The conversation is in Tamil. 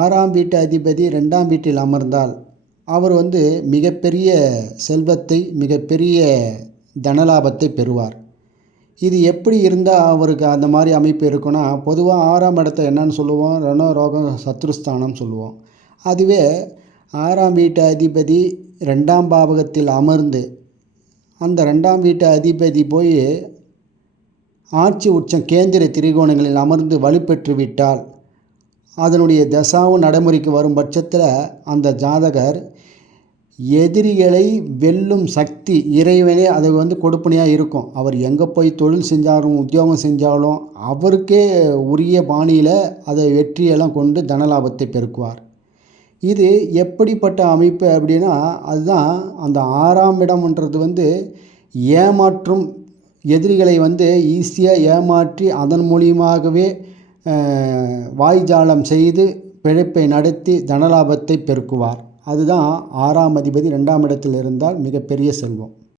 ஆறாம் வீட்டு அதிபதி ரெண்டாம் வீட்டில் அமர்ந்தால் அவர் வந்து மிகப்பெரிய செல்வத்தை மிகப்பெரிய தனலாபத்தை பெறுவார். இது எப்படி இருந்தால் அவருக்கு அந்த மாதிரி அமைப்பு இருக்குன்னா பொதுவாக ஆறாம் இடத்த என்னன்னு சொல்லுவோம் ரண ரோகம் சத்ருஸ்தானம் சொல்லுவோம். அதுவே ஆறாம் வீட்டு அதிபதி ரெண்டாம் பாவகத்தில் அமர்ந்து அந்த ரெண்டாம் வீட்டு அதிபதி போய் ஆட்சி உச்சம் கேந்திர திரிகோணங்களில் அமர்ந்து வலுப்பெற்று விட்டால் அதனுடைய தசாவும் நடைமுறைக்கு வரும் பட்சத்தில் அந்த ஜாதகர் எதிரிகளை வெல்லும் சக்தி இறைவனே அது வந்து கொடுப்பனையாக இருக்கும். அவர் எங்கே போய் தொழில் செஞ்சாலும் உத்தியோகம் செஞ்சாலும் அவருக்கே உரிய பாணியில் அதை வெற்றியெல்லாம் கொண்டு தனலாபத்தை பெருக்குவார். இது எப்படிப்பட்ட அமைப்பு அப்படின்னா அதுதான் அந்த ஆறாம் இடம்ன்றது வந்து ஏமாற்றும் எதிரிகளை வந்து ஈஸியாக ஏமாற்றி அதன் மூலியமாகவே வாய்ஜாலம் செய்து பிழைப்பை நடத்தி தனலாபத்தை பெருக்குவார். அதுதான் ஆறாம் அதிபதி ரெண்டாம் இடத்தில் இருந்தால் மிகப்பெரிய செல்வம்.